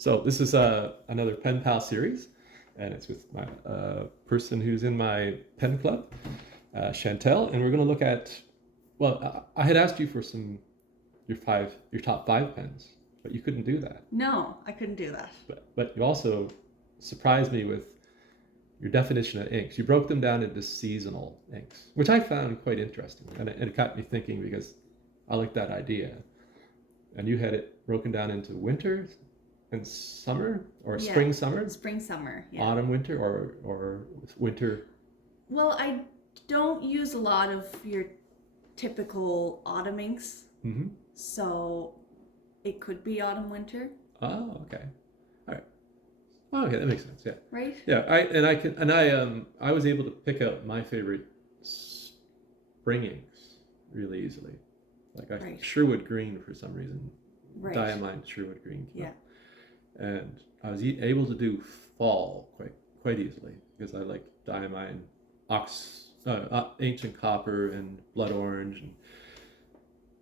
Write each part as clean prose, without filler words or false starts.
So this is another Pen Pal series, and it's with my person who's in my pen club, Chantelle, and we're going to look at. Well, I had asked you for your top five pens, but you couldn't do that. No, I couldn't do that. But you also surprised me with your definition of inks. You broke them down into seasonal inks, which I found quite interesting, and it got me thinking because I like that idea. And you had it broken down into winter and summer, or spring, summer? Spring, summer, yeah. Autumn, winter, or winter? Well, I don't use a lot of your typical autumn inks. Mm-hmm. So it could be autumn, winter. Oh, okay. All right. Oh, okay, that makes sense, yeah. Right? Yeah, I was able to pick out my favorite spring inks really easily. Like Sherwood Green for some reason. Right. Diamine Sherwood Green. Yeah. And I was able to do fall quite easily because I like Diamine, Ancient Copper, and Blood Orange, and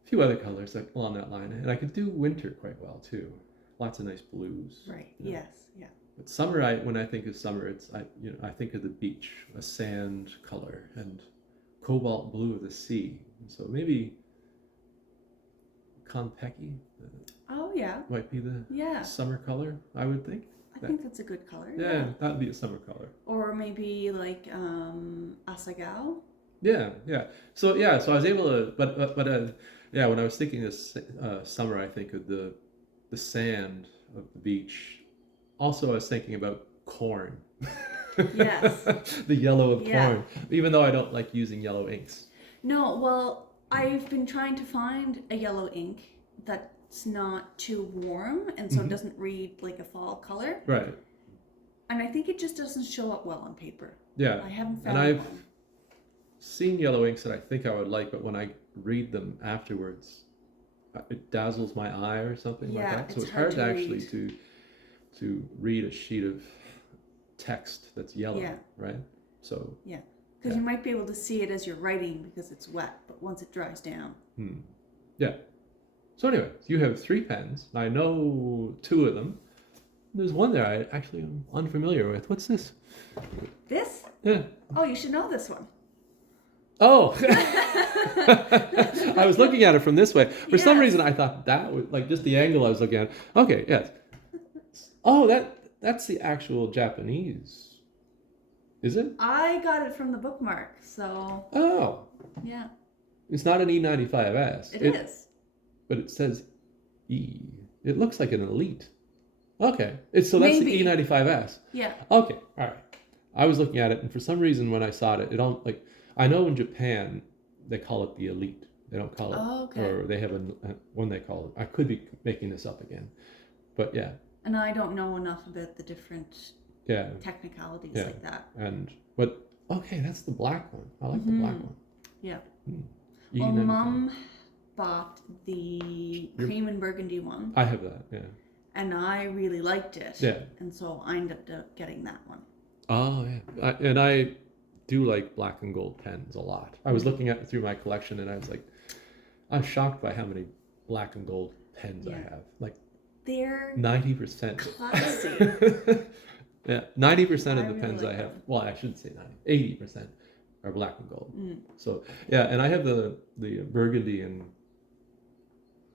a few other colors along that line. And I could do winter quite well too. Lots of nice blues. Right. You know. Yes. Yeah. But summer, when I think of summer, I think of the beach, a sand color, and cobalt blue of the sea. So maybe Konpeki. Oh yeah. Might be the summer color, I would think. I think that's a good color. Yeah, that would be a summer color. Or maybe like Asagao. Yeah. So I was able to, but when I was thinking of summer, I think of the sand of the beach. Also, I was thinking about corn. Yes. The yellow of corn, even though I don't like using yellow inks. No, well, I've been trying to find a yellow ink that's not too warm and so it doesn't read like a fall color. Right. And I think it just doesn't show up well on paper. Yeah. I haven't found And I've one. seen yellow inks that I think I would like, but when I read them afterwards, it dazzles my eye or something like that. So it's hard to actually to read a sheet of text that's yellow, right? So because you might be able to see it as you're writing because it's wet, but once it dries down. Yeah. So anyway, you have 3 pens. I know 2 of them. There's one there I actually am unfamiliar with. What's this? This? Yeah. Oh, you should know this one. Oh! I was looking at it from this way. For some reason, I thought that was like just the angle I was looking at. Okay, yes. Oh, that's the actual Japanese. Is it? I got it from the bookmark, so. Oh. Yeah. It's not an E95S. It is. But it says E. It looks like an Elite. Okay. That's the E95S. Yeah. Okay. All right. I was looking at it, and for some reason, when I saw it, I know in Japan they call it the Elite. They don't call it, or they have one they call it. I could be making this up again, but yeah. And I don't know enough about the different technicalities like that. Okay, that's the black one. I like the black one. Yeah. Well, Mom bought the cream and burgundy one. I have that, yeah. And I really liked it. Yeah. And so I ended up getting that one. Oh, yeah. And I do like black and gold pens a lot. I was looking through my collection and I was like, I'm shocked by how many black and gold pens I have. Like, they're 90%. classy. Yeah, 90% of the really pens like I have, them. well, I shouldn't say 80% are black and gold. So, yeah, and I have the burgundy and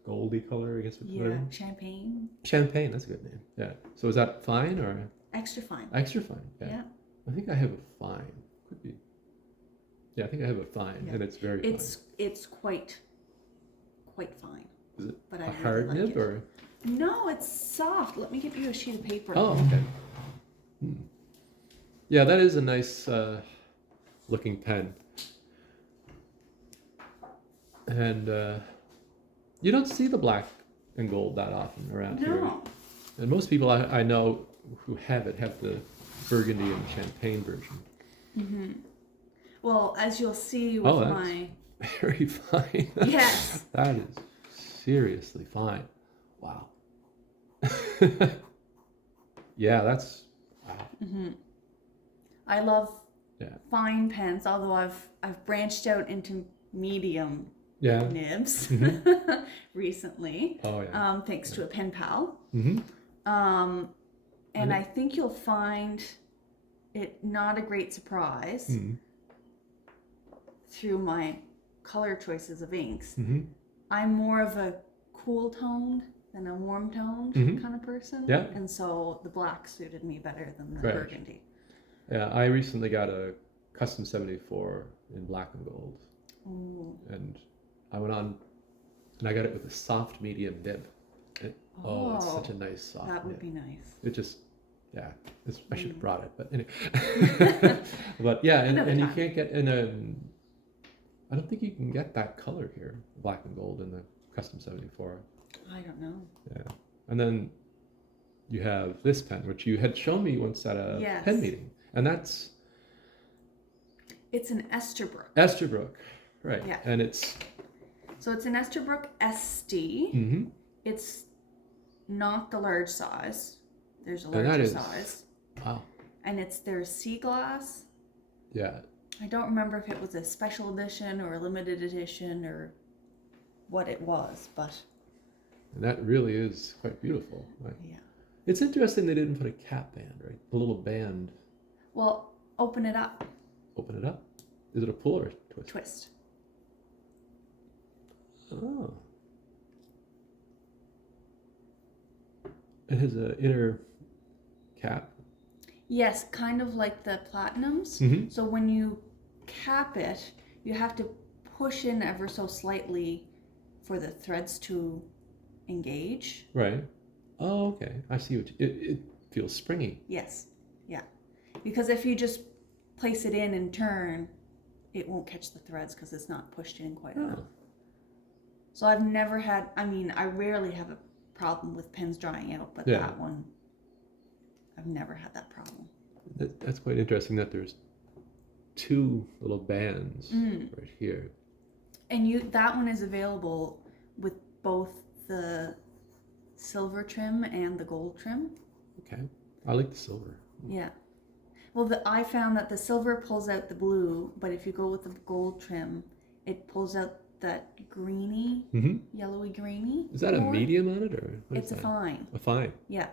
goldy color, I guess. Champagne. Champagne, that's a good name. Yeah. So is that fine or? Extra fine. Extra fine, yeah. I think I have a fine. Could be. Yeah, I think I have a fine, and it's very fine. It's quite fine. Is it but a really hard like nib it. or? No, it's soft. Let me give you a sheet of paper. Oh, okay. Yeah, that is a nice looking pen. And you don't see the black and gold that often around here. And most people I know who have the burgundy and champagne version. Well, as you'll see with my... very fine. Yes. That is seriously fine. Wow. Yeah, that's... Wow. I love fine pens, although I've branched out into medium nibs recently. Oh, yeah. Thanks to a pen pal. And I think you'll find it not a great surprise through my color choices of inks. I'm more of a cool toned than a warm toned kind of person. Yeah. And so the black suited me better than the burgundy. Yeah, I recently got a custom 74 in black and gold. Ooh. And I went on and I got it with a soft medium nib. It's such a nice soft That would nib. be nice. It just, I should have brought it, but anyway. But yeah, and you can't get I don't think you can get that color here, black and gold in the custom 74. I don't know. Yeah. And then you have this pen, which you had shown me once at a pen meeting. And it's an Esterbrook. Esterbrook, right. Yeah. And it's an Esterbrook SD. It's not the large size. There's a larger size. Wow. And it's their sea glass. Yeah. I don't remember if it was a special edition or a limited edition or what it was, but... And that really is quite beautiful. Right? Yeah. It's interesting they didn't put a cap band, right? The little band. Well, open it up. Open it up? Is it a pull or a twist? Twist. Oh. It has an inner cap. Yes, kind of like the platinums. So when you cap it, you have to push in ever so slightly for the threads to engage. Right. Oh, okay. I see what it feels springy. Yes. Yeah. Because if you just place it in and turn, it won't catch the threads because it's not pushed in quite enough. So I've never had, I rarely have a problem with pens drying out, but that one, I've never had that problem. That's quite interesting that there's two little bands right here. And that one is available with both the silver trim and the gold trim. Okay. I like the silver. Yeah. Well, I found that the silver pulls out the blue, but if you go with the gold trim, it pulls out that greeny, yellowy greeny. Is that a medium on it, or what it's is a that? fine. A fine. Yeah.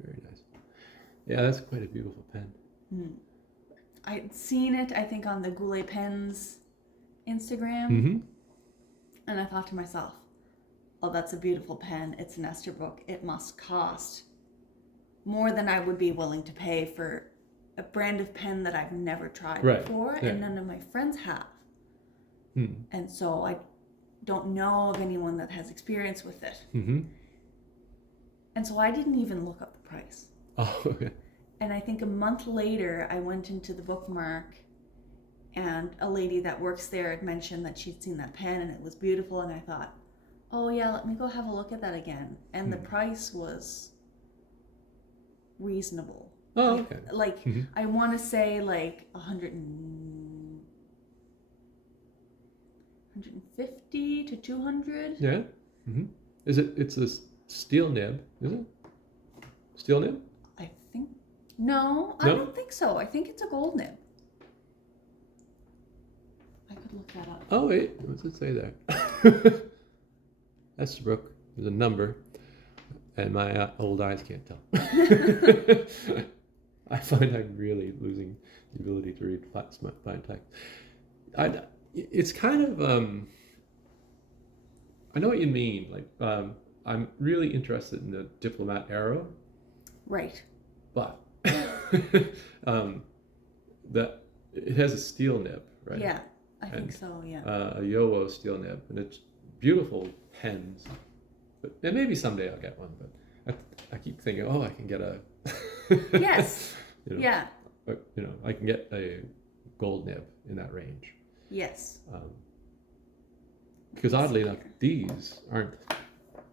Very nice. Yeah, that's quite a beautiful pen. I'd seen it, I think, on the Goulet Pens Instagram, and I thought to myself, oh, that's a beautiful pen. It's an Esterbrook. It must cost more than I would be willing to pay for a brand of pen that I've never tried before, and none of my friends have. And so I don't know of anyone that has experience with it. And so I didn't even look up the price. Oh, okay. And I think a month later, I went into the bookmark, and a lady that works there had mentioned that she'd seen that pen and it was beautiful. And I thought, oh yeah, let me go have a look at that again. And the price was reasonable. Oh, okay. I want to say like 150 to 200. Yeah. It's a steel nib, is it? Steel nib? I think. No, I don't think so. I think it's a gold nib. I could look that up. Oh, wait. What's it say there? Esterbrook is a number, and my old eyes can't tell. I find I'm really losing the ability to read fine text. It's kind of, I know what you mean. I'm really interested in the Diplomat Arrow. Right. But that it has a steel nib, right? Yeah, I think so. Yeah. A Yowo steel nib, and it's beautiful pens. And maybe someday I'll get one. But I keep thinking, oh, I can get a. Yes. Yeah. But, I can get a gold nib in that range. Yes. Because oddly enough, these aren't.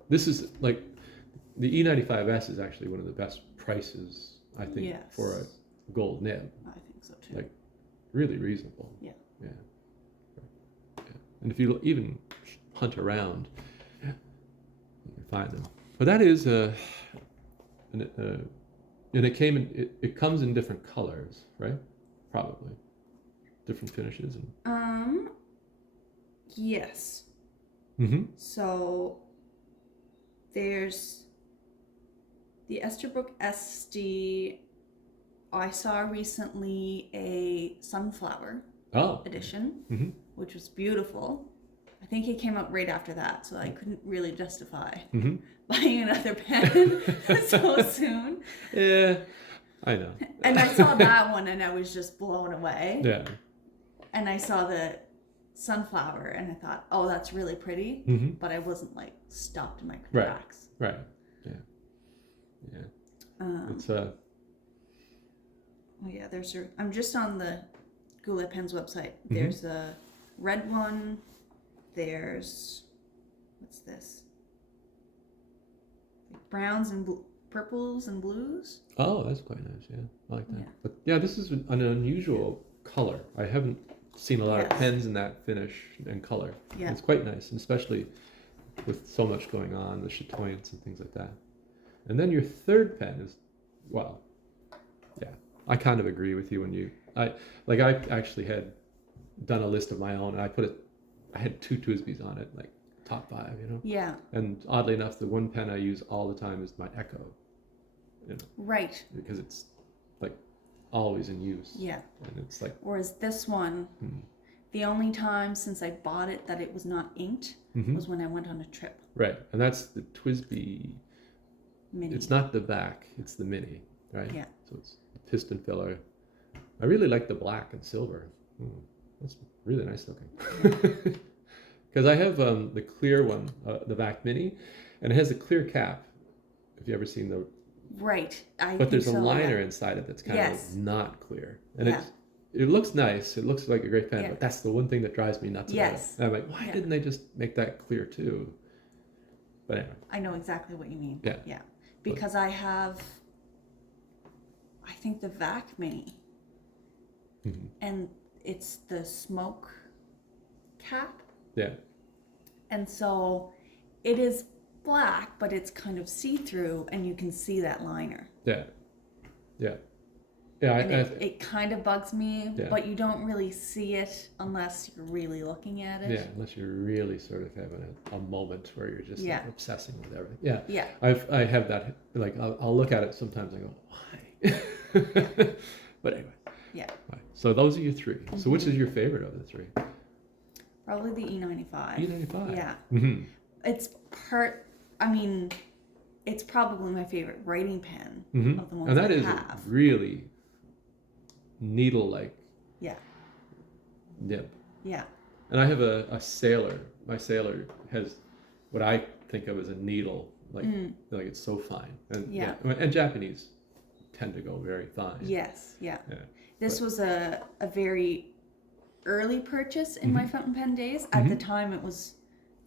This is like the E95S is actually one of the best prices, I think, for a gold nib. I think so too. Really reasonable. Yeah. Yeah. And if you even hunt around, you can find them. But that is and it comes in different colors, right? Probably different finishes and. Yes. Mm-hmm. So there's The Esterbrook SD, I saw recently a sunflower edition, Mm-hmm. which was beautiful. I think it came out right after that, so I couldn't really justify Mm-hmm. buying another pen so soon. Yeah, I know. And I saw that one and I was just blown away. Yeah. And I saw the sunflower and I thought, oh, that's really pretty. Mm-hmm. But I wasn't like stopped in my Right. tracks. Right. Yeah. Yeah. It's Oh yeah, I'm just on the Goulet Pens website. There's a red one. There's, what's this? Browns and purples and blues. Oh, that's quite nice. Yeah, I like that. Yeah. But yeah, this is an unusual color. I haven't seen a lot of pens in that finish and color. Yeah. It's quite nice, and especially with so much going on, the chatoyance and things like that. And then your third pen is, well, yeah, I kind of agree with you I actually had done a list of my own, and I had 2 Twisbys on it, like top 5, you know? Yeah. And oddly enough, the one pen I use all the time is my Echo, you know? Right. Because it's like always in use. Yeah. And it's like. Whereas this one, the only time since I bought it that it was not inked was when I went on a trip. Right. And that's the Twisby Mini. It's not the back, it's the mini, right? Yeah. So it's piston filler. I really like the black and silver. That's really nice looking. Because I have the clear one, the back mini, and it has a clear cap. Have you ever seen the? Right. But there's a liner inside it that's kind of not clear, and it looks nice. It looks like a great pen, but that's the one thing that drives me nuts about it. And I'm like, why didn't they just make that clear too? But anyway. I know exactly what you mean. Yeah. Yeah. Because I have, I think the VAC mini, and it's the smoke cap. Yeah. And so it is black, but it's kind of see-through, and you can see that liner. Yeah. Yeah. Yeah. It kind of bugs me, but you don't really see it unless you're really looking at it. Yeah, unless you're really sort of having a moment where you're just like obsessing with everything. Yeah. Yeah. I have that, like, I'll look at it sometimes and go, why? But anyway. Yeah. Right. So those are your 3. So which is your favorite of the 3? Probably the E95. E95. Yeah. Mm-hmm. It's it's probably my favorite writing pen of the ones and that I is have. really needle-like. Yeah. Nib. Yeah. And I have a sailor. My sailor has what I think of as a needle, like it's so fine. And and Japanese tend to go very fine. Yes. Yeah. This was a very early purchase in my fountain pen days. At the time, it was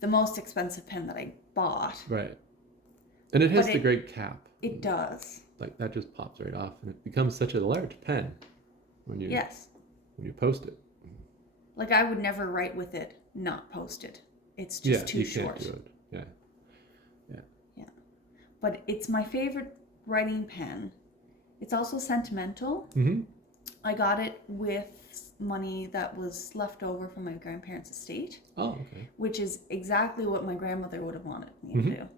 the most expensive pen that I bought. Right. And it has the great cap. It does. Like that just pops right off, and it becomes such a large pen when you post it. Like I would never write with it not posted. It's just too short. Can't do it. Yeah. Yeah. Yeah. But it's my favorite writing pen. It's also sentimental. I got it with money that was left over from my grandparents' estate. Oh, okay. Which is exactly what my grandmother would have wanted me to do.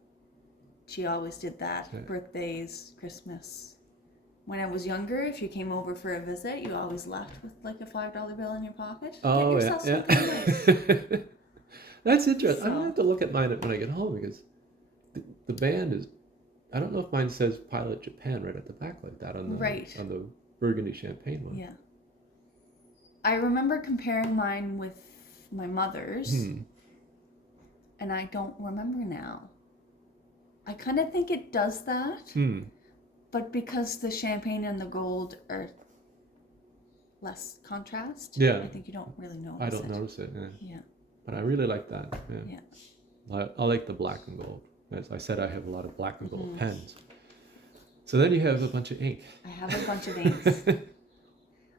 She always did that. Yeah. Birthdays, Christmas. When I was younger, if you came over for a visit, you always left with like a $5 bill in your pocket. Oh, Get yourself something nice. That's interesting. I'm going to have to look at mine when I get home because the band is, I don't know if mine says Pilot Japan right at the back like that on the Burgundy Champagne one. Yeah. I remember comparing mine with my mother's, and I don't remember now. I kind of think it does that, but because the champagne and the gold are less contrast, I think you don't really notice it. I don't notice it, Yeah. But I really like that, Yeah. I like the black and gold. As I said, I have a lot of black and gold pens. So then you have a bunch of ink. I have a bunch of inks.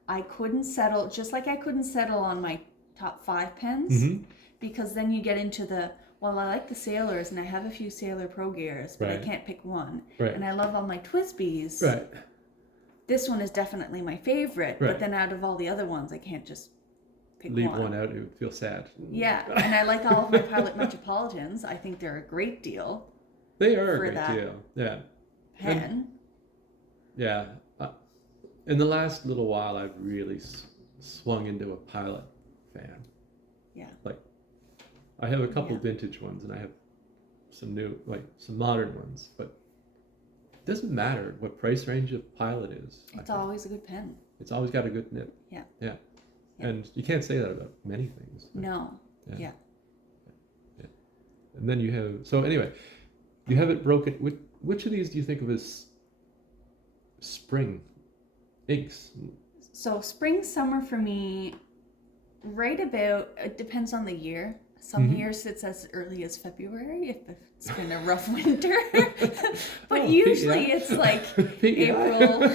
I couldn't settle, just like I couldn't settle on my top 5 pens, because then you get into I like the Sailors, and I have a few Sailor Pro Gears, but I can't pick one. Right. And I love all my Twisbys. Right. This one is definitely my favorite, but then out of all the other ones, I can't just pick Leave one out, it would feel sad. Yeah, and I like all of my Pilot Metropolitans. I think they're a great deal. They are a great deal, pen. Yeah. In the last little while, I've really swung into a Pilot fan. Yeah. Like, I have a couple vintage ones, and I have some new, like some modern ones, but it doesn't matter what price range of Pilot is. It's always a good pen. It's always got a good nib. Yeah. Yeah. And you can't say that about many things. No. Yeah. And then you have, so anyway, you have it broken. Which of these do you think of as spring inks? So spring, summer for me, right about, it depends on the year. Some years it's as early as February if it's been a rough winter. But usually it's like April.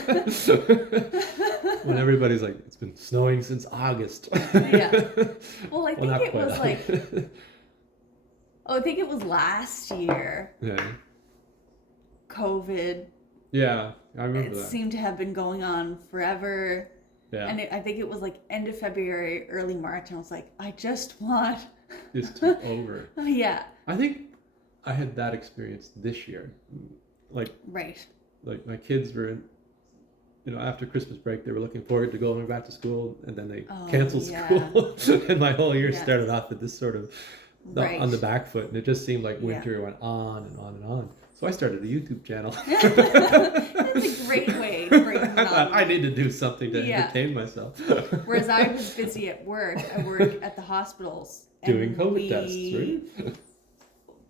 When everybody's like, it's been snowing since August. Yeah. Well, I think not it quite. was like, I think it was last year. Yeah. COVID. Yeah, I remember that. It seemed to have been going on forever. Yeah. And I think it was like end of February, early March, and I was like, I just want... It's over. Yeah. I think I had that experience this year. Like my kids were in, after Christmas break, they were looking forward to going back to school, and then they canceled school. And my whole year started off with this sort of on the back foot, and it just seemed like winter went on and on and on. So I started a YouTube channel. That's a great way to break the monotony. I need to do something to entertain myself. Whereas I was busy at work. I work at the hospitals. Doing COVID tests, right?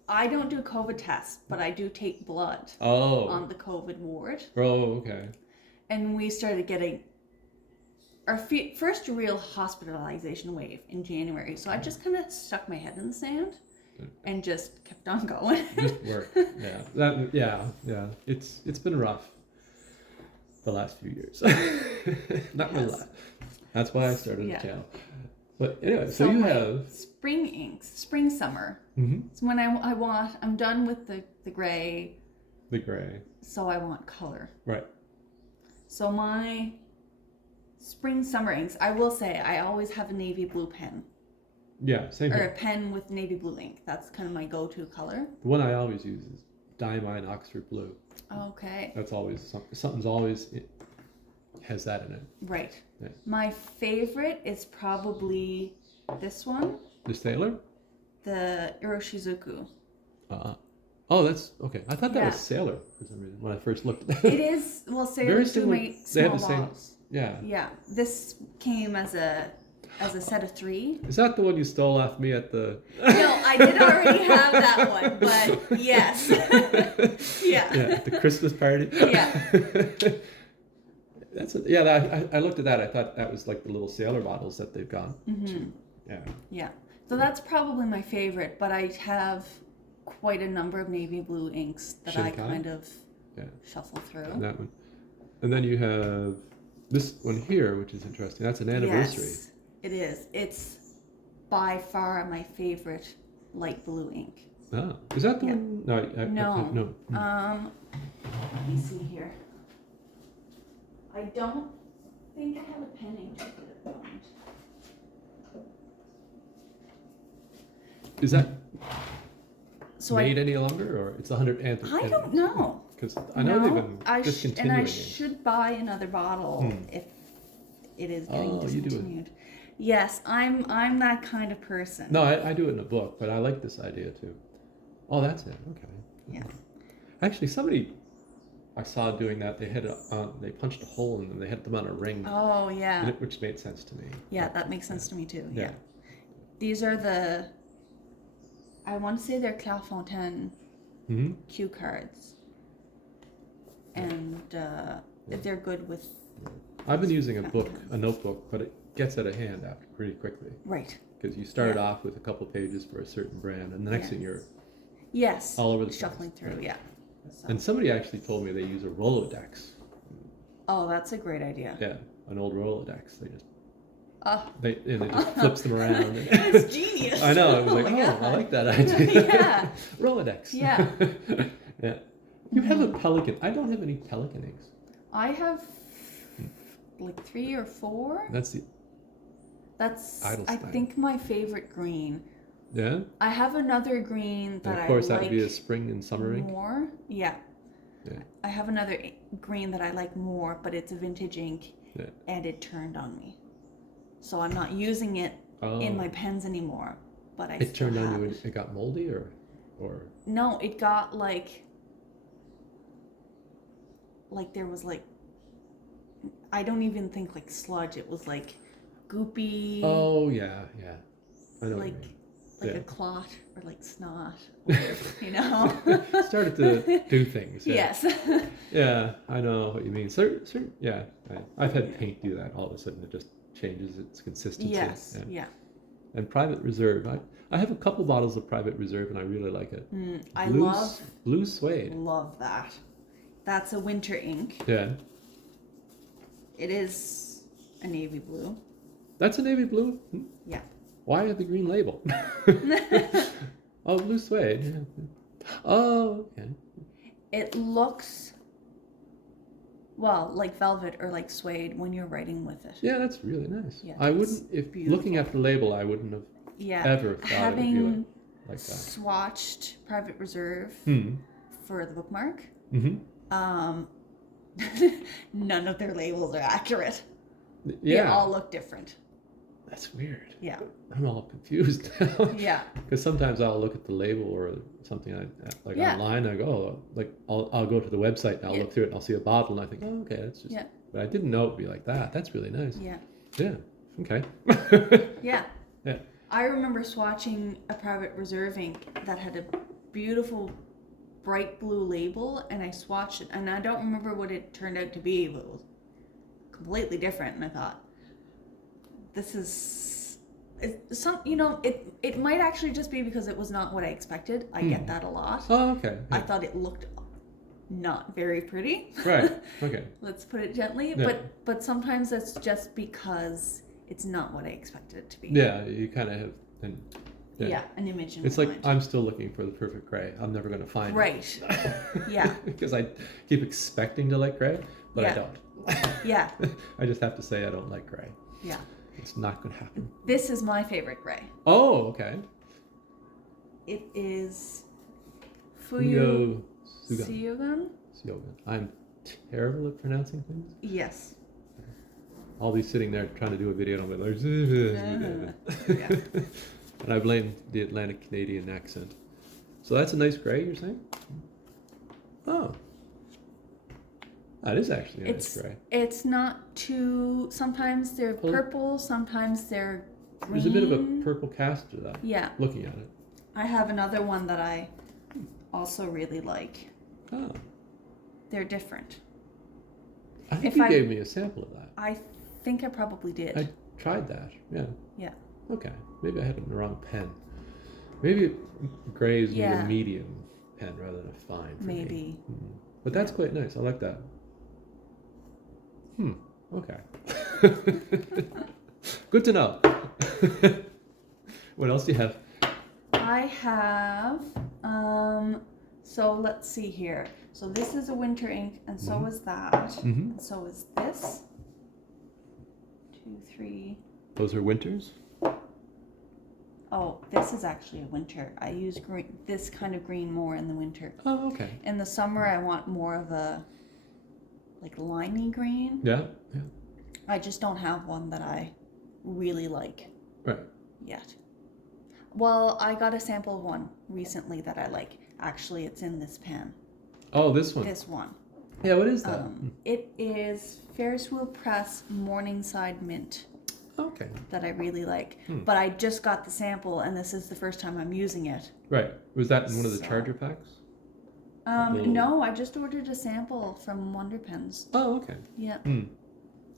I don't do COVID tests, but I do take blood on the COVID ward. Oh, okay. And we started getting our first real hospitalization wave in January. So I just kind of stuck my head in the sand and just kept on going. Just work. Yeah. It's been rough the last few years. Not gonna lie. That's why I started the channel. But anyway, so you have spring inks, spring, summer. Mm-hmm. So when I'm done with the gray. The gray. So I want color. Right. So my spring, summer inks, I will say I always have a navy blue pen. Yeah, same here. Or a pen with navy blue ink. That's kind of my go-to color. The one I always use is Diamine Oxford Blue. Okay. That's always something's always has that in it. Right. Yeah. My favorite is probably this one. The Sailor? The Iroshizuku. Oh, that's okay. I thought that was Sailor for some reason when I first looked at it. It is. Well, Sailors do make small bottles. Yeah. Yeah. This came as a set of 3. Is that the one you stole off me at the... No, I did already have that one, but yes. Yeah. At the Christmas party? Yeah. I looked at that. I thought that was like the little Sailor bottles that they've gone to. Yeah. Yeah. So that's probably my favorite, but I have quite a number of navy blue inks that I kind of shuffle through. And that one. And then you have this one here, which is interesting. That's an anniversary. Yes, it is. It's by far my favorite light blue ink. Oh, is that the one? No. No. Let me see here. I don't think I have a pen ink at the moment. Is that made any longer, or it's 100? I don't know. Because I know they've been discontinuing and I should buy another bottle if it is getting discontinued. You do it. Yes, I'm that kind of person. No, I do it in a book, but I like this idea too. Oh, that's it. Okay. Yeah. Actually, somebody I saw doing that. They had they punched a hole in them. They had them on a ring. Oh yeah. Which made sense to me. Yeah, that makes sense to me too. Yeah. Yeah. These are I want to say they're Clairefontaine cue cards. And they're good with... I've been using a notebook, but it gets out of hand pretty quickly. Right. Because you start off with a couple pages for a certain brand, and the next thing you're all over the shuffling through, So. And somebody actually told me they use a Rolodex. Oh, that's a great idea. Yeah, an old Rolodex. They just... It just flips them around. It's genius. I know. I was like, I like that idea. Yeah. Rolodex. Yeah. Yeah. You have a Pelican. I don't have any Pelican inks. I have like 3 or 4. That's I think my favorite green. Yeah. I have another green that I like. Of course, that would be a spring and summer ink. More. Yeah. Yeah. I have another green that I like more, but it's a vintage ink, Yeah. and it turned on me. So I'm not using it in my pens anymore, but It still turned on have you. it. It got moldy, or No, it got like there was like, I don't even think like sludge. It was like goopy. oh yeah, I know like what you mean. like Yeah. a clot or like snot, or, you know. Started to do things. Yeah. Yes. Yeah, I know what you mean. Certain, yeah. I've had paint do that. All of a sudden, it just changes its consistency. Yes. Yeah. And Private Reserve. I have a couple bottles of Private Reserve, and I really like it. I Blue suede. love that. That's a winter ink. Yeah. It is a navy blue. That's a navy blue? Yeah. Why the green label? Oh, blue suede. Yeah. Oh, okay. It looks, well, like velvet or like suede when you're writing with it. Yeah, that's really nice. Yeah, I it's wouldn't, if beautiful. looking at the label, I wouldn't have ever thought it would be like that. Swatched Private Reserve for the bookmark, none of their labels are accurate. Yeah. They all look different. That's weird. Yeah. I'm all confused now. Yeah. Because sometimes I'll look at the label or something online. I go, I'll go to the website and I'll look through it and I'll see a bottle and I think, oh, okay, that's just. Yeah. But I didn't know it'd be like that. That's really nice. Yeah. Yeah. Okay. Yeah. Yeah. I remember swatching a Private Reserve ink that had a beautiful bright blue label, and I swatched it, and I don't remember what it turned out to be, but it was completely different. And I thought, this is it might actually just be because it was not what I expected. I get that a lot. Oh, okay. Yeah. I thought it looked not very pretty. Right. Okay. Let's put it gently. Yeah. But sometimes that's just because it's not what I expected it to be. Yeah, you kind of have an image in It's my like mind. I'm still looking for the perfect gray. I'm never going to find it. Right. Yeah. Because I keep expecting to like gray, but I don't. Yeah. I just have to say I don't like gray. Yeah. It's not going to happen. This is my favorite gray. Oh, okay. It is Fuyo Syogun. Syogun. I'm terrible at pronouncing things. Yes. I'll be sitting there trying to do a video and I'll be like, Yeah. and I blame the Atlantic Canadian accent. So that's a nice gray, you're saying? Oh. That is actually a nice gray. It's not too, sometimes they're purple, sometimes they're green. There's a bit of a purple cast to that. Yeah. Looking at it. I have another one that I also really like. Oh. They're different. I think you gave me a sample of that. I think I probably did. I tried that. Yeah. Yeah. Okay. Maybe I had it in the wrong pen. Maybe grays need a medium pen rather than a fine. Maybe. But that's quite nice. I like that. Okay. Good to know. What else do you have? I have, so let's see here. So this is a winter ink, and so is that, and so is this. 2, 3. Those are winters? Oh, this is actually a winter. I use green, this kind of green more in the winter. Oh, okay. In the summer, I want more of a, like, limey green. Yeah. I just don't have one that I really like yet. Well, I got a sample of one recently that I like. Actually, it's in this pen. Oh, this one. This one. Yeah, what is that? It is Ferris Wheel Press Morningside Mint. Okay. That I really like. But I just got the sample, and this is the first time I'm using it. Right. Was that in one of the charger packs? No, I just ordered a sample from Wonder Pens. Oh, okay. Yeah. All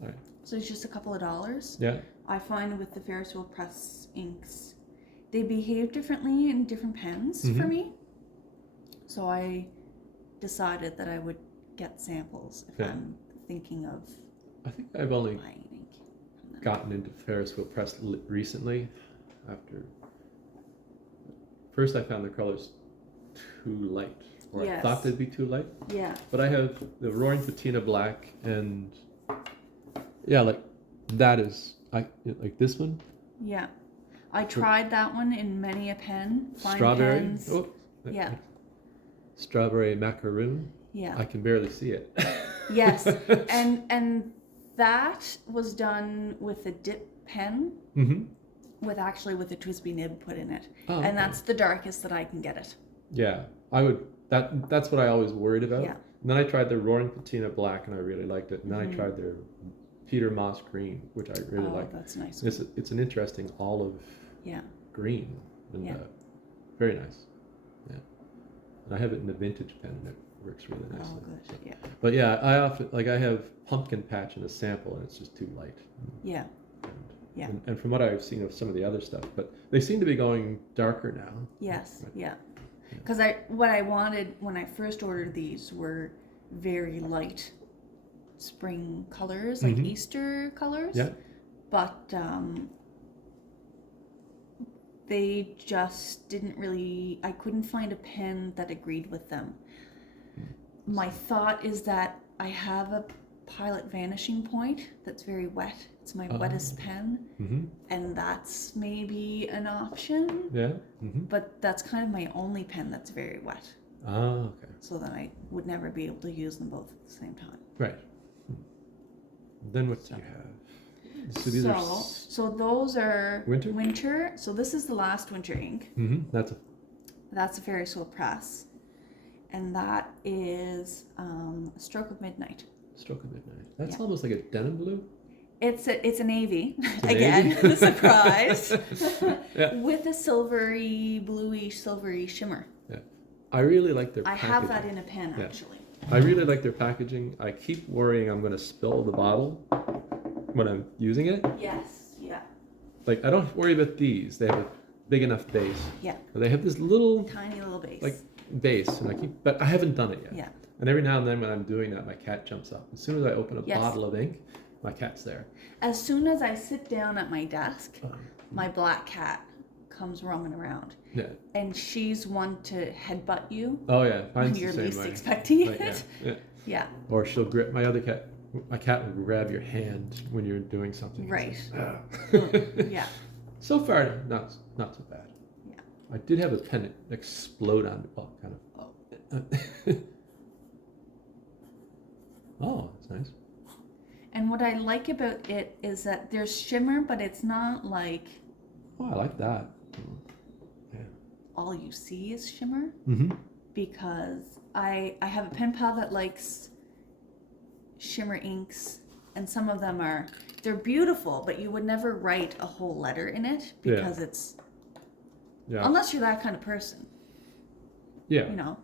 right. So it's just a couple of dollars. Yeah. I find with the Ferris Wheel Press inks, they behave differently in different pens for me. So I decided that I would get samples if I'm thinking of I think I've only buying ink. gotten into Ferris Wheel Press recently. After first I found the colors too light, or I thought they'd be too light. Yeah. But I have the Roaring Patina Black, and like that is like this one. Yeah. I tried that one in many a pen. Fine Strawberry. pens. Oh. Yeah. Strawberry Macaroon. Yeah. I can barely see it. Yes. And that was done with a dip pen Mm-hmm. with a TWSBI nib put in it. Oh, and okay. that's the darkest that I can get it. Yeah, I would. That's what I always worried about. Yeah. And then I tried their Roaring Patina Black, and I really liked it. And then I Mhm. tried their Peter Moss Green, which I really Oh, liked. that's nice. It's an interesting olive Yeah. green, and Yeah. very nice. Yeah, and I have it in a vintage pen, and it works really nicely. Oh, good. So. Yeah. But yeah, I often I have pumpkin patch in a sample, and it's just too light. Yeah. And, Yeah. and from what I've seen of some of the other stuff, but they seem to be going darker now. Yes. Right. Yeah. Because what I wanted when I first ordered these were very light spring colors, like Mhm. Easter colors. Yeah. But they just didn't really. I couldn't find a pen that agreed with them. My thought is that I have a Pilot Vanishing Point that's very wet. It's my wettest pen, Mm-hmm. and that's maybe an option. Yeah. Mm-hmm. But that's kind of my only pen that's very wet. Ah, okay. So then I would never be able to use them both at the same time. Right. Then what do you have? So these are. So those are Winter? So this is the last winter ink. Mm-hmm. That's a Ferris wheel press, and that is a Stroke of Midnight. Stroke of Midnight. That's Yeah. almost like a denim blue. It's a navy an again. navy? The surprise. Yeah. With a silvery, bluey, silvery shimmer. Yeah. I really like their I packaging. have that in a pen Yeah. actually. I really like their packaging. I keep worrying I'm going to spill the bottle when I'm using it. Yes. Yeah. Like, I don't worry about these. They have a big enough base. Yeah. But they have this little Tiny little base. like base, and but I haven't done it yet. Yeah. And every now and then when I'm doing that, my cat jumps up. As soon as I open a Yes. bottle of ink, my cat's there. As soon as I sit down at my desk, Oh. my black cat comes roaming around. Yeah. And she's one to headbutt you Oh yeah. when Mine's you're the same least way. expecting Like, it. yeah. Yeah. Or she'll grip my other cat. My cat will grab your hand when you're doing something. Right. It's like, Yeah. So far, not so bad. Yeah. I did have a pen explode on. Well, kind of. Oh, that's nice. And what I like about it is that there's shimmer, but it's not like Oh, I like that. Yeah. all you see is shimmer. Mm-hmm. Because I have a pen pal that likes shimmer inks, and some of them they're beautiful, but you would never write a whole letter in it because it's unless you're that kind of person. Yeah. You know,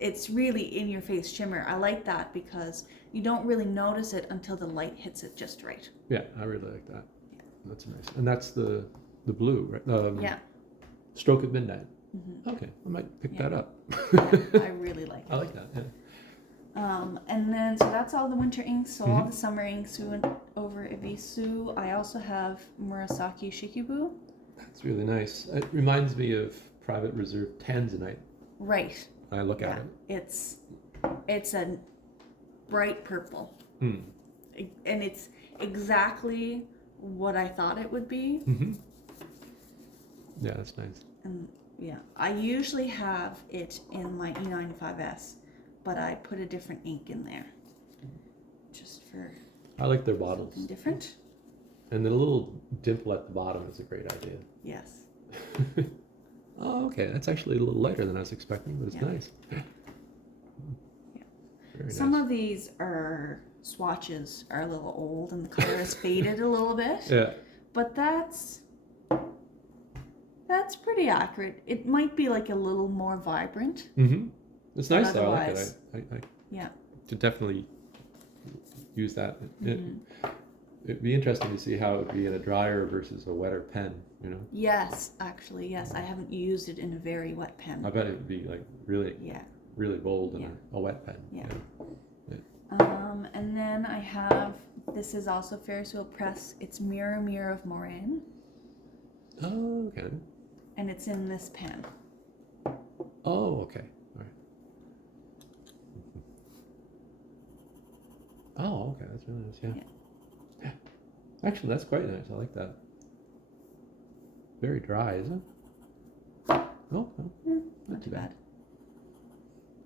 it's really in your face shimmer. I like that because you don't really notice it until the light hits it just right. Yeah, I really like that. Yeah. That's nice. And that's the blue, right? Yeah. Stroke of Midnight. Mm-hmm. Okay, I might pick Yeah. that up. Yeah, I really like it. I like that. Yeah. And then, so that's all the winter inks. So all Mhm. the summer inks we went over Ibisu. I also have Murasaki Shikibu. That's really nice. It reminds me of Private Reserve Tanzanite. Right. I look Yeah. at it. It's a bright purple. Mm. And it's exactly what I thought it would be. Mm-hmm. Yeah, that's nice. And yeah, I usually have it in my E95S, but I put a different ink in there. Just for I like their bottles. something different. And the little dimple at the bottom is a great idea. Yes. Oh, okay. That's actually a little lighter than I was expecting, but it's Yeah. nice. Yeah. Very Some nice. of these swatches are a little old and the color has faded a little bit. Yeah. But that's pretty accurate. It might be like a little more vibrant. Mm-hmm. It's But nice though. I like it. otherwise- I Yeah. could definitely use that. Mhm. It'd be interesting to see how it would be in a drier versus a wetter pen, you know? Yes, actually, yes. I haven't used it in a very wet pen. I bet it would be like really, Yeah. really bold in Yeah. a wet pen. Yeah. Yeah. And then I have, this is also Ferris Wheel Press. It's Mirror Mirror of Moraine, Oh, okay. and it's in this pen. Oh, okay. All right. Oh, okay. That's really nice. Yeah. Yeah. Yeah. Actually, that's quite nice. I like that. Very dry, isn't it? Oh, no, Not too bad.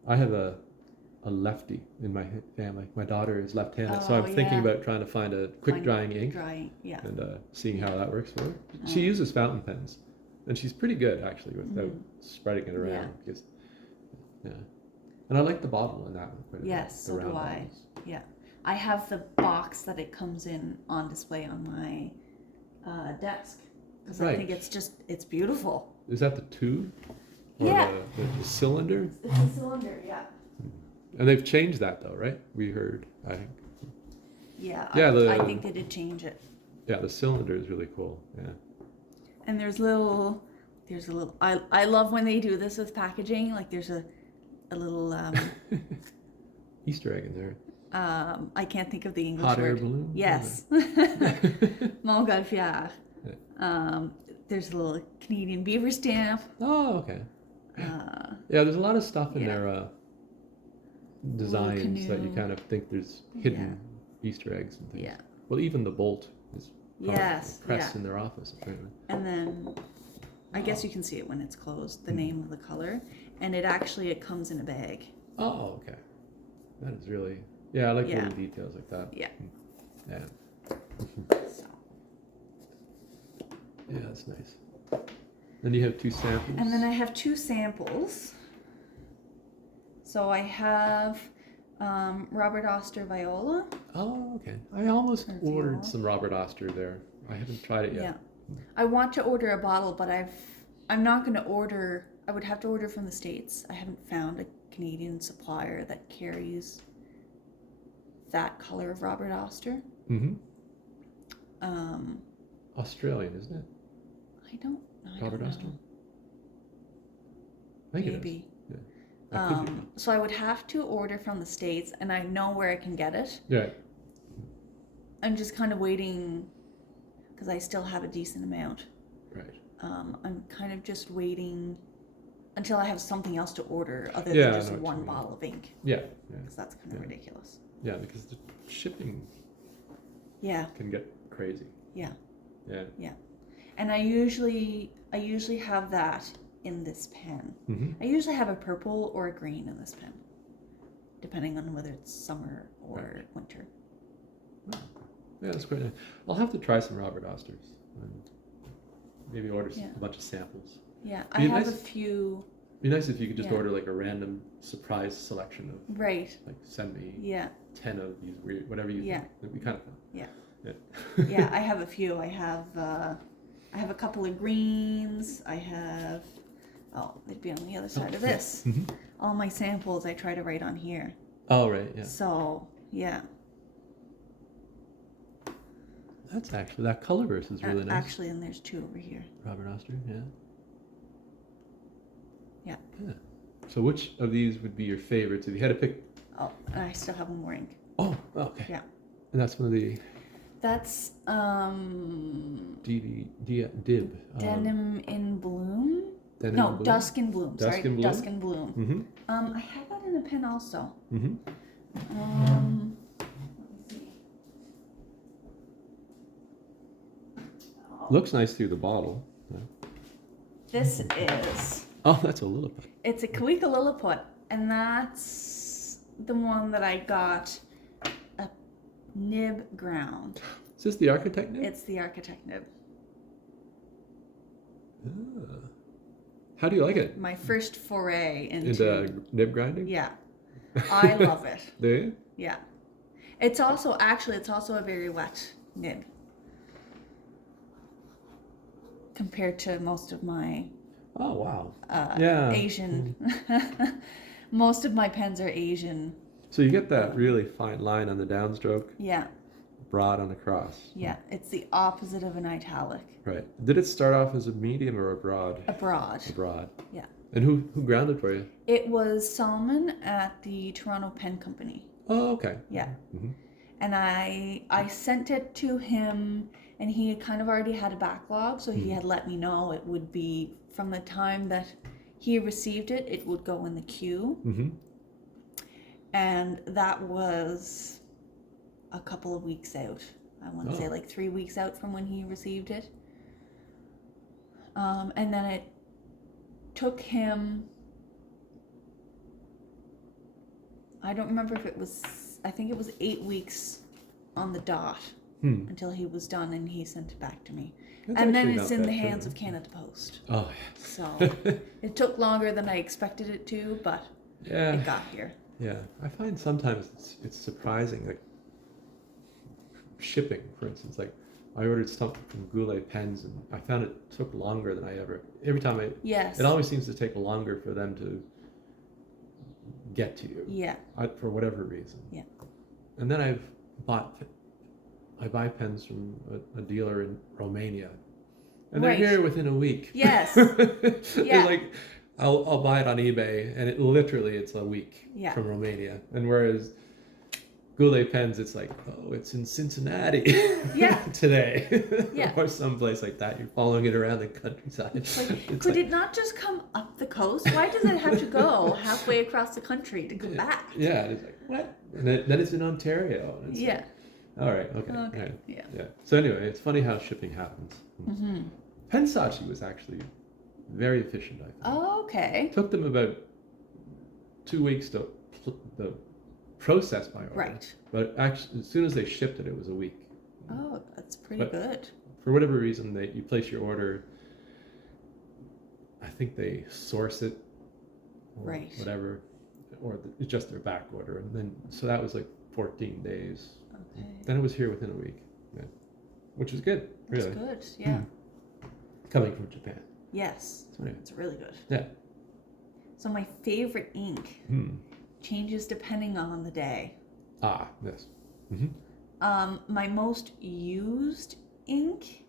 I have a a lefty in my family. My daughter is left-handed, so I'm Oh, thinking yeah. about trying to find a quick drying ink Drying, yeah. and seeing how that works for her. She uses fountain pens, and she's pretty good actually without spreading it around. Yeah. Because, yeah, and I like the bottle in that one quite a bit. Yes, the so do round I. bottles. Yeah. I have the box that it comes in on display on my desk because I Right. think it's beautiful. Is that the tube? Or Yeah. the cylinder? It's a cylinder, yeah. And they've changed that though, right? We heard, I think. Yeah, Yeah, I think they did change it. Yeah, the cylinder is really cool. Yeah. And there's a little, I love when they do this with packaging. Like there's a little, Easter egg in there. I can't think of the English Hot air word. balloon? Yes. Montgolfière. There's a little Canadian beaver stamp. Oh, okay. Yeah, there's a lot of stuff in their designs that you canoe. kind of think there's hidden Easter eggs and things. Yeah. Well, even the bolt is pressed yeah. in their office apparently. And then I guess you can see it when it's closed, the name of the color. And it comes in a bag. Oh, okay. That is really, I like little details like that. Yeah. Yeah. So. Yeah, that's nice. Then you have 2 samples. And then I have 2 samples. So I have Robert Oster Viola. Oh, okay. I almost Or ordered viola. some Robert Oster there. I haven't tried it yet. Yeah. I want to order a bottle, but I'm not going to order. I would have to order from the States. I haven't found a Canadian supplier that carries that color of Robert Oster. Mm-hmm. Australian, isn't it? I don't Robert know. Oster? I think Maybe. it is. Yeah. That could be. So I would have to order from the States, and I know where I can get it. Yeah. I'm just kind of waiting because I still have a decent amount. Right. I'm kind of just waiting until I have something else to order other Yeah, than I just know what you one mean. bottle of ink, Yeah. because that's kind of ridiculous. Yeah, because the shipping Yeah, can get crazy. yeah, Yeah. yeah. And I usually have that in this pen. Mm-hmm. I usually have a purple or a green in this pen, depending on whether it's summer or winter. Oh. Yeah, that's quite nice. I'll have to try some Robert Osters and maybe order a bunch of samples. Yeah, Be I have nice- a few. It'd be nice if you could just Yeah. order like a random surprise selection of, Right. like, send me Yeah. 10 of these weird, whatever you think. It'd be kind of fun. Yeah. Yeah. Yeah, I have a few. I have a couple of greens. I have. Oh, they'd be on the other side of this. Mm-hmm. All my samples I try to write on here. Oh, right. Yeah. So yeah. That's actually, that color verse is really nice. Actually, and there's 2 over here. Robert Oster, yeah. Yeah. Yeah. So which of these would be your favorites if you had to pick? Oh, and I still have one more ink. Oh, okay. Yeah. And that's one of the That's Dib. Denim in Bloom. Denim No, in Bloom? Dusk in Bloom. Dusk Sorry, in Bloom? Dusk in Bloom. Mm-hmm. I have that in a pen also. Mm-hmm. Let me see. Looks nice through the bottle. Yeah. This is. Oh, that's a Lilliput. It's a Kawika Lilliput, and that's the one that I got a nib ground. Is this the architect nib? It's the architect nib. Ah. How do you like it? My first foray into. Into nib grinding? Yeah, I love it. Do you? Yeah, it's also a very wet nib compared to most of my Oh, wow. Asian. Most of my pens are Asian. So you get that really fine line on the downstroke, Yeah, broad on the cross. yeah. It's the opposite of an italic. Right. Did it start off as a medium or a broad? A broad. A broad. Yeah. And who grounded for you? It was Solomon at the Toronto Pen Company. Oh, okay. Yeah. Mm-hmm. And I sent it to him, and he had kind of already had a backlog, so he had let me know it would be from the time that he received it, it would go in the queue. Mm-hmm. And that was a couple of weeks out. I want to say like 3 weeks out from when he received it. And then it took him I don't remember if it was, I think it was 8 weeks on the dot until he was done and he sent it back to me. That's And then actually it's not in the bad hands too. of Canada Post. Oh, So it took longer than I expected it to, but yeah. it got here. Yeah, I find sometimes it's surprising, like shipping, for instance. Like I ordered something from Goulet Pens, and I found it took longer than every time Yes. it always seems to take longer for them to get to you. Yeah. For whatever reason. Yeah. And then I buy pens from a dealer in Romania, and they're Right. here within a week. Yes. It's Yeah. like I'll buy it on eBay, and it's a week Yeah. from Romania. And whereas Goulet Pens, it's like, oh, it's in Cincinnati Yeah. today. Yeah. Or someplace like that. You're following it around the countryside. Like, could it not just come up the coast? Why does it have to go halfway across the country to come back? Yeah, it's like, what? And then it's in Ontario. And it's Yeah. like, all right, okay. Okay. Right. Yeah. So anyway, it's funny how shipping happens. Mm-hmm. Pensachi was actually very efficient, I think. Oh, okay. It took them about 2 weeks to process my order. Right. But actually, as soon as they shipped it, it was a week. Oh, that's pretty good. For whatever reason, you place your order. I think they source it, or Right. whatever, or it's just their back order, and then so that was like 14 days. Okay. Then it was here within a week, which is good, That's really. good. Yeah. Coming from Japan. Yes. So anyway. It's really good. Yeah. So my favorite ink changes depending on the day. Ah, yes. Mm-hmm. My most used ink,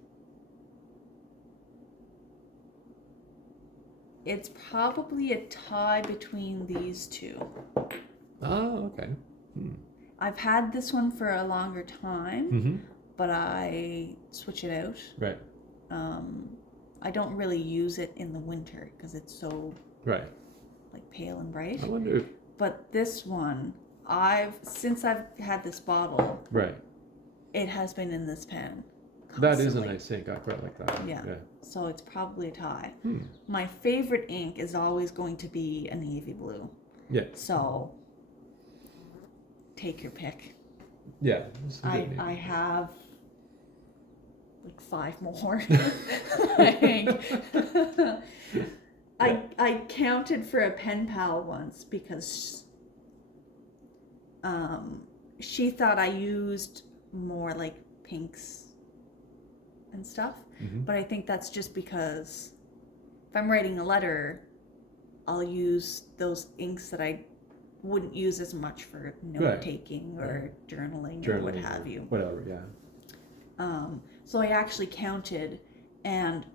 it's probably a tie between these two. Oh, okay. I've had this one for a longer time, but I switch it out. Right. I don't really use it in the winter because it's so Right. like pale and bright. I wonder if. But this one, since I've had this bottle, Right. it has been in this pen That is a constantly. nice ink. I quite like that. Yeah. Yeah. So it's probably a tie. My favorite ink is always going to be a navy blue. Yeah. So take your pick. Yeah. It's a good name. I have like 5 more. I think. I counted for a pen pal once because she thought I used more like pinks and stuff. But I think that's just because if I'm writing a letter, I'll use those inks that I wouldn't use as much for note taking or journaling or what have you. Whatever, yeah. So I actually counted, and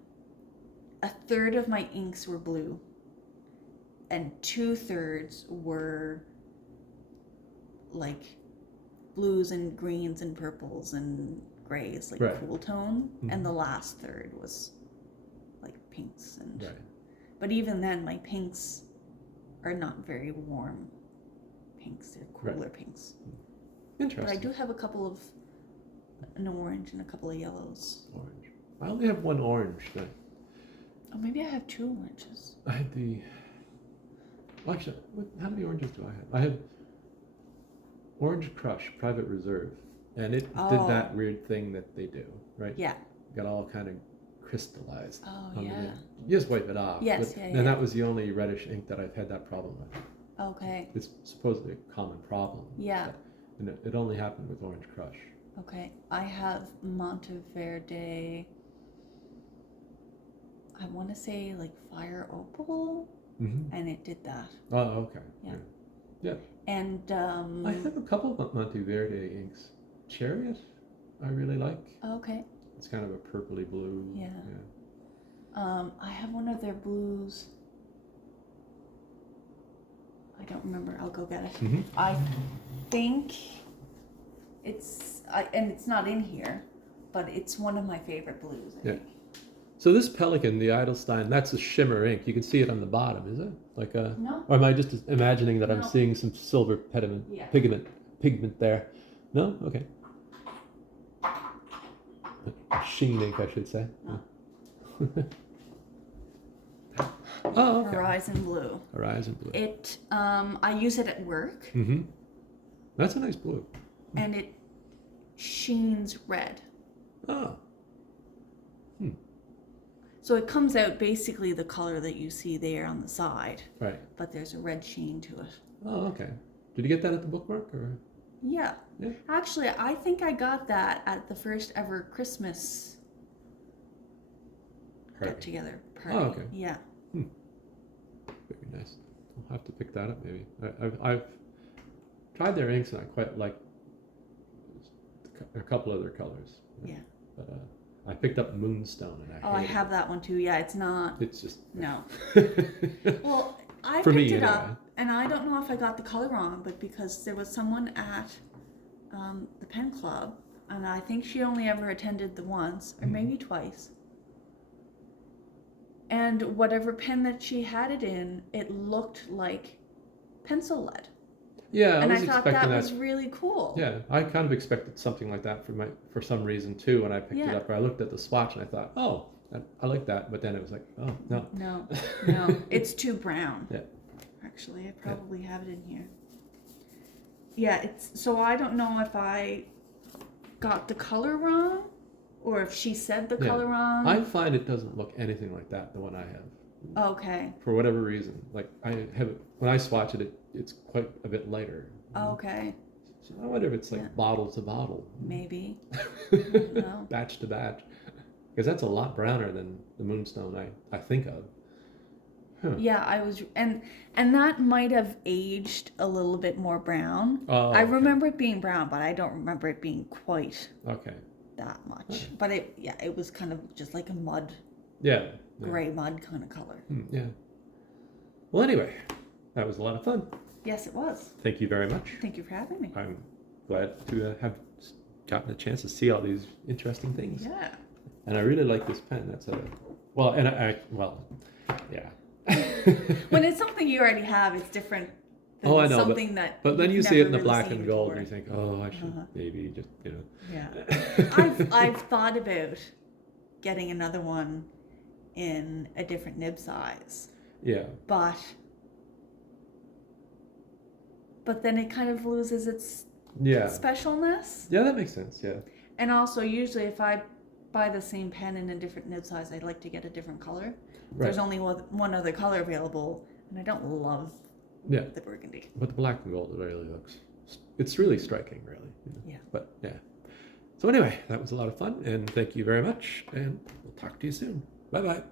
1/3 of my inks were blue, and 2/3 were like blues and greens and purples and grays, like cool tone, and the last third was like pinks and. Right. But even then, my pinks are not very warm pinks; they're cooler pinks. Interesting. But I do have a couple of an orange and a couple of yellows. Orange. I only have one orange. Oh, maybe I have 2 oranges. I had well, actually, how many oranges do I have? I have Orange Crush Private Reserve, and it did that weird thing that they do, right? Yeah. Got all kind of crystallized. Oh, on the yeah. end. You just wipe it off. Yes, And that was the only reddish ink that I've had that problem with. Okay. It's supposedly a common problem. Yeah. And it only happened with Orange Crush. Okay. I have Monteverde. I want to say like Fire Opal, and it did that. Oh, okay. Yeah. Yeah. And I have a couple of Monteverde inks. Chariot, I really like. okay. It's kind of a purpley blue. Yeah. I have one of their blues. I don't remember. I'll go get it. I think and it's not in here, but it's one of my favorite blues. I think. So this Pelican, the Edelstein, that's a shimmer ink. You can see it on the bottom, is it? Like a. No. Or am I just imagining that I'm No. seeing some silver pigment there? No. Okay. Sheen ink, I should say. No. Oh, okay. Horizon Blue. Horizon blue. It, I use it at work, Mm-hmm. That's a nice blue. and it sheens red. Oh. Hmm. So it comes out basically the color that you see there on the side, Right. but there's a red sheen to it. Oh, okay. Did you get that at the bookmark or? Yeah. Yeah. Actually, I think I got that at the first ever Christmas get together party. Oh, okay. Yeah. Very nice. I'll have to pick that up maybe. I've tried their inks and I quite like a couple other colors. Yeah. But I picked up Moonstone and Oh, I hate it. have that one too. Yeah, it's not. It's just No. Well, I For me, picked it anyway. up, and I don't know if I got the color wrong, but because there was someone at the pen club, and I think she only ever attended the once, or maybe twice. And whatever pen that she had it in, it looked like pencil lead. Yeah, And I I was thought that expecting was really cool. Yeah, I kind of expected something like that for some reason too when I picked it Yeah. up. Or I looked at the swatch and I thought, oh, I like that, but then it was like, oh no. No, it's too brown. Yeah. Actually, I probably have it in here. Yeah, so I don't know if I got the color wrong, or if she said the color wrong. I find it doesn't look anything like that, the one I have. Okay. For whatever reason, like I have when I swatch it, it's quite a bit lighter. Okay. So I wonder if it's like bottle to bottle, Maybe. I don't know. batch to batch, because that's a lot browner than the Moonstone I think of. Huh. Yeah, I was, and that might have aged a little bit more brown. Oh, I okay. remember it being brown, but I don't remember it being quite Okay. that much. But it was kind of just like a mud, Yeah. gray mud kind of color. Yeah. Well, anyway, that was a lot of fun. Yes, it was. Thank you very much. Thank you for having me. I'm glad to have gotten a chance to see all these interesting things. Yeah. And I really like this pen. That's yeah. When it's something you already have, it's different than I know, something that. But then you've you see it in never the really black seen and gold, before. and you think, oh, I should maybe just, Yeah. I've thought about getting another one in a different nib size, Yeah. but then it kind of loses its Yeah. specialness. Yeah, that makes sense. Yeah. And also, usually, if I buy the same pen in a different nib size, I'd like to get a different color. Right. There's only one other color available, and I don't love the burgundy. But the black and gold really it's really striking, really. Yeah. But yeah. So anyway, that was a lot of fun, and thank you very much, and we'll talk to you soon. Bye-bye.